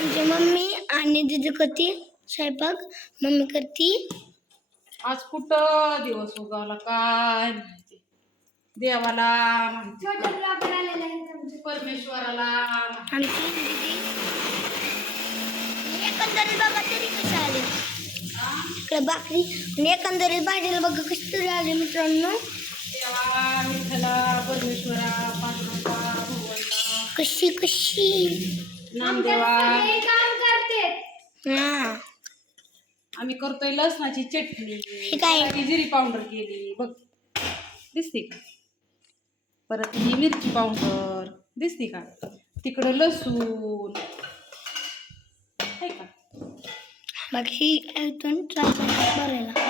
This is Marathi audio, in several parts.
आमची मम्मी आणि दिदी करते स्वयंपाक. मम्मी करते. आज कुठं दिवस उगवला काय माहिती? देवाला माहिती. परमेश्वराला माहिती. आमची दिदी. एकंदरीत बघा तरी कशी आली. इकडे भाकरी आणि एकंदरीत भाजीला बघा कशी तरी आली मित्रांनो. देवा विठ्ठला परमेश्वरा पांडुरंगा भगवंता कशी कशी. नामदेवा हा. आम्ही करतोय लसणाची चटणी हे काय? जिरी पावडर केली बघ. दिसते का? परत ही मिरची पावडर. दिसते का? तिकडं लसूण. आहे का? चार भरायला.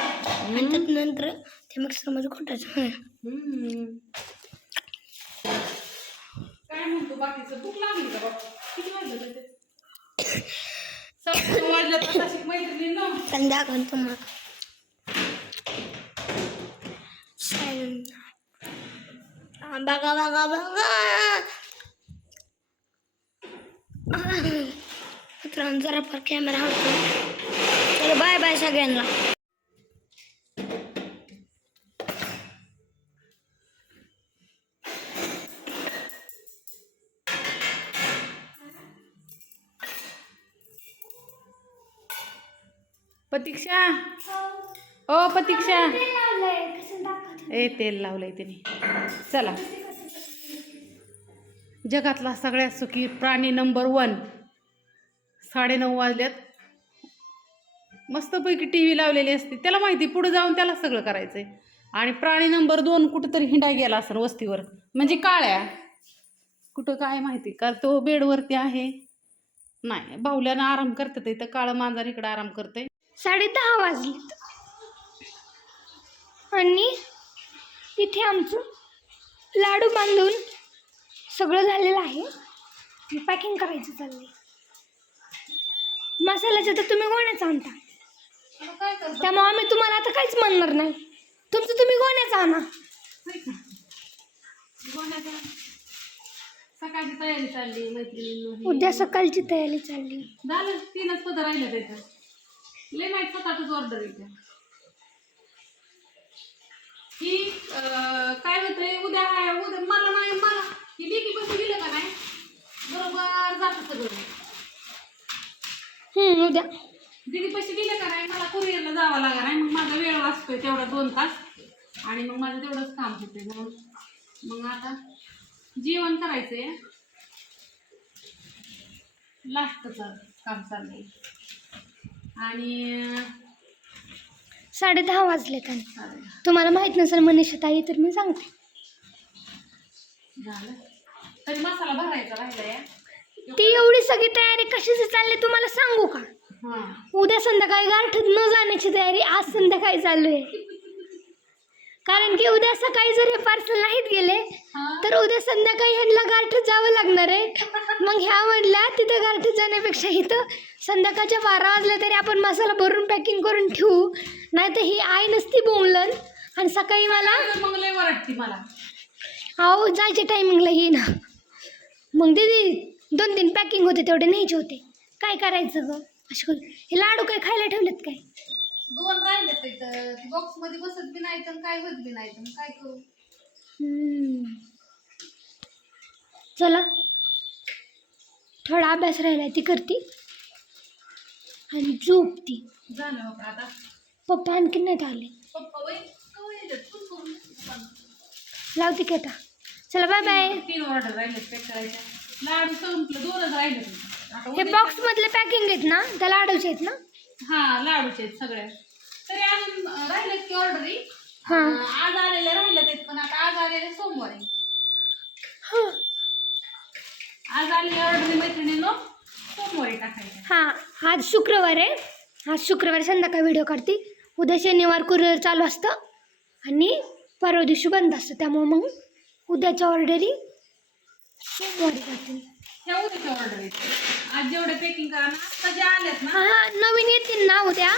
आणि त्यानंतर ते मिक्सरमध्ये खोटायचं हम्म. काय म्हणतो बाकीचं? भूक लागली का बाबा किती वाजलं ते संध्याकाळ तुम्हाला. बघा बघा बघा. जरा पर कॅमेरा बाय बाय सगळ्यांना. प्रतीक्षा ओ हो, प्रतीक्षा. ए तेल लावलंय तिने. चला. जगातला सगळ्यात सुखी प्राणी नंबर वन साडेनऊ वाजल्यात मस्तपैकी टी व्ही लावलेली असते. त्याला माहिती पुढे जाऊन त्याला सगळं करायचंय. आणि प्राणी नंबर दोन कुठंतरी हिंडा गेला असं वस्तीवर. म्हणजे काळ्या. कुठं काय माहिती? का तो बेडवरती आहे. नाही बाहुल्यानं आराम करतात इथं काळं मांजर इकडं आराम करतंय साडे दहा वाजलेत. आणि इथे आमचं लाडू बांधून सगळं झालेलं आहे. पॅकिंग करायचं चाललंय. मसाल्याचं तर तुम्ही गोण्याचं आणता. त्यामुळे आम्ही तुम्हाला आता काहीच म्हणणार नाही. तुमचं तुम्ही गोण्याचं आणा. सकाळची तयारी चालली मैत्रिणी उद्या सकाळची तयारी चालली झालं तीनच पद राहिलं त्याचं लय माहीत सात आठच ऑर्डर येते अं, काय होतंय उद्या आहे उद्या मला नाही मला. ही लेकी पैसे दिलं का नाही? बरोबर जातं सगळं. उद्या. दिदी पैसे दिले का नाही? मला कुरिअरला जावं लागणार नाही मग माझा वेळ वाचतोय तेवढा दोन तास. आणि मग माझं तेवढंच काम होतंय म्हणून. मग आता जेवण करायचंय. लास्टचं काम चाललंय. आणि साडे दहा चालेल. तुम्हाला माहीत नसेल मनीषा ताई तर मी सांगते. झालं. तरी मसाला भरायचा राहिलाय. ती एवढी सगळी तयारी कशाची चालली तुम्हाला सांगू का? हां. उद्या संध्याकाळी गारठीत न जाण्याची तयारी आज संध्याकाळी चालू आहे. कारण की उद्या सकाळी जर हे पार्सल नाहीत गेले तर उद्या संध्याकाळी ह्यांना गारठीत जावं लागणार आहे. मग ह्या म्हणल्या तिथं गारठीत जाण्यापेक्षा इथं संध्याकाळच्या बारा वाजल्या तरी आपण मसाला भरून पॅकिंग करून ठेवू. नाही तर ही आई नसती बोंबलन. आणि सकाळी मला मग लय वाटते मला. अहो जायच्या टायमिंगला ये ना. मग दीदी दोन तीन पॅकिंग होते तेवढे न्यायचे होते. काय करायचं ग? करून हे लाडू काय खायला ठेवलेत काय? दोन राहिले तर बॉक्समध्ये बसत बी नाही तर काय होत बी नाही तर काय करू? हम्म. चला. थोडा अभ्यास राहिला ती करते. आणि झोपती. झालं आता. पप्पा आणखीन नाहीत आले. पप्पा वय कवा येतात? फोन करून पप्पांना. लावते की आता. चला बाय बाय तीन ऑर्डर राहिले पॅक करायच्या लाडू संपलं दोनच राहिले आता हे उद्या- बॉक्स मधले पॅकिंग आहेत ना? त्या लाडूचे आहेत ना? हा लाडूचे आहेत सगळ्या तरी अजून अं, राहिलेत की ऑर्डरी हा. आज पण आता आज आलेले सोमवारी. हं. आज आलेले ऑर्डरी मैत्रिणींनो सोमवारी टाकायच्या हा आज शुक्रवार आहे. आज शुक्रवारी संध्याकाळी व्हिडिओ काढते. उद्या शनिवार कुरिअर चालू असतं. आणि परवा दिवशी बंद असतं. त्यामुळं मग उद्याच्या ऑर्डरी सोमवारी जातील ह्या उद्याच्या ऑर्डर आहेत आज जेवढे पॅकिंग करा ना आता जे आलेत ना हा नवीन येतील ना उद्या.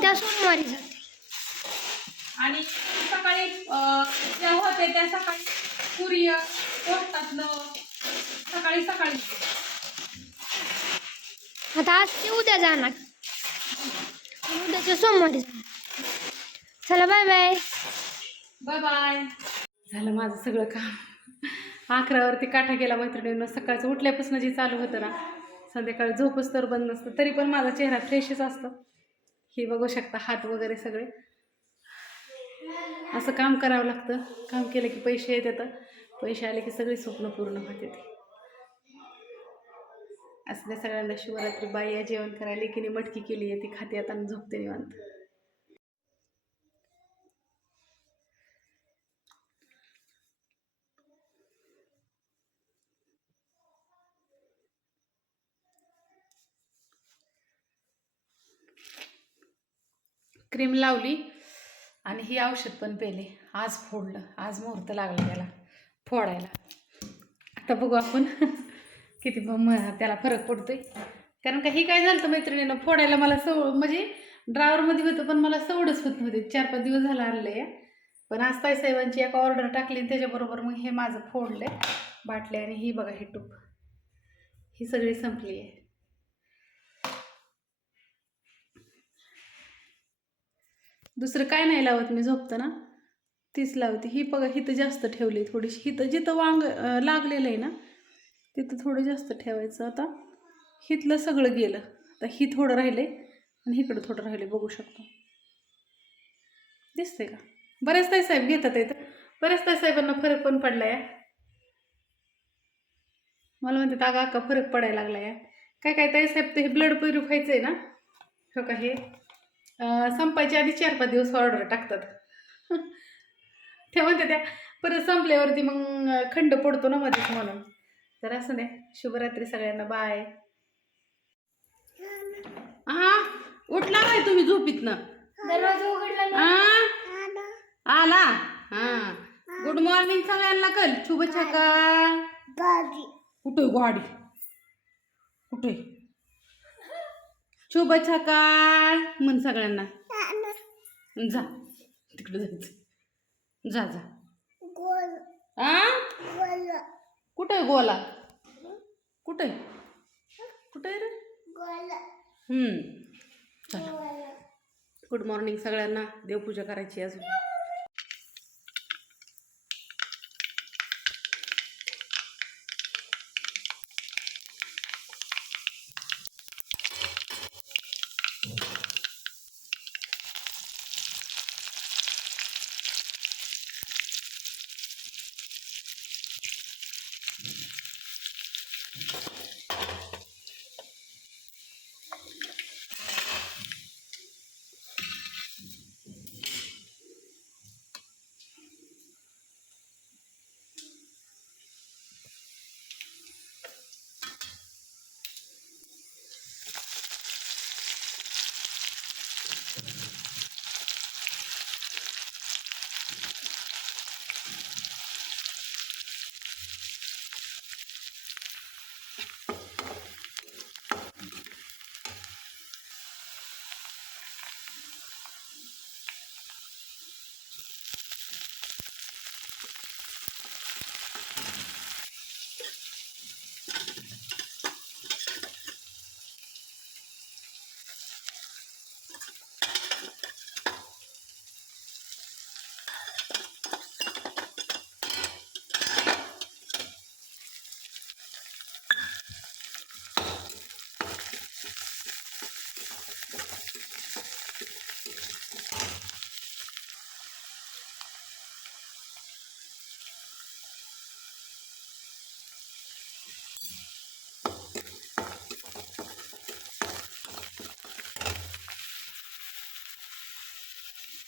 त्या सोमवारी जातील आणि सकाळी ज्या होते त्या सकाळी कुरिअर पोस्टातलं सकाळी सकाळी. आता आज ते उद्या जाणार. उद्याच्या सोमवारी चला बाय बाय बाय बाय झालं माझं सगळं काम. अकरावरती काठा गेला मैत्रिणीनं. सकाळचं उठल्यापासून जे चालू होतं ना संध्याकाळी झोपच तर बंद नसतं. तरी पण माझा चेहरा फ्रेशच असतो. हे बघू शकता हात वगैरे सगळे. असं काम करावं लागतं. काम केलं की पैसे येतात. पैसे आले की सगळी स्वप्न पूर्ण होते ते असं त्या सगळ्यांना शिवरात्री बाई या जेवण करायला की मटकी केली आहे ती खाते आता आणि झोपते निवांत. क्रीम लावली आणि ही औषध पण पेले. आज फोडलं. आज मुहूर्त लागला त्याला फोडायला. आता बघू आपण किती ब- म- त्याला फरक पडतोय. कारण का ही काय झालं तर मैत्रिणीनं? फोडायला मला सव म्हणजे ड्रायवरमध्ये होतं पण मला सवडच होत नव्हते. चार पाच दिवस झाला आणलं आहे पण आज ताईसाहेबांची एक ऑर्डर टाकली आणि त्याच्याबरोबर मग हे माझं फोडलं बाटले आणि ही बघा हे टूप. ही सगळी संपली आहे. दुसरं काय नाही लावत मी झोपताना तीच लावते. ही बघा हिथं जास्त ठेवली थोडीशी. हिथं जिथं वांग लागलेलं आहे ना तिथं थोडं जास्त ठेवायचं. आता हिथलं सगळं गेलं. आता ही थोडं राहिले आणि इकडं थोडं राहिले बघू शकतो. दिसतंय का? बरेच ताई साहेब घेतात इथं. बरेच ताई साहेबांना फरक पण पडला आहे मला म्हणते अगं अक्का फरक पडायला लागला आहे काय काय ताई साहेब ते हे ब्लड प्युरिफायचं आहे ना? हो का हे? संपायच्या आधी चार पाच दिवस ऑर्डर टाकतात. ते म्हणते त्या परत संपल्यावरती मग खंड पडतो ना मध्येच म्हणून. तर असं नाही. शुभरात्री सगळ्यांना बाय हा? उठला नाही तुम्ही झोपीतनं? आला? हा. गुड मॉर्निंग सगळ्यांना कल. शुभ सकाळ कुठे गाडी कुठे? शुभ सकाळ म्हण सगळ्यांना. जा. तिकडे जायचं. जा जा. आ? कुठे गोला? कुठे कुठे रे? हम्म. चला. गुड मॉर्निंग सगळ्यांना. देवपूजा करायची अजून.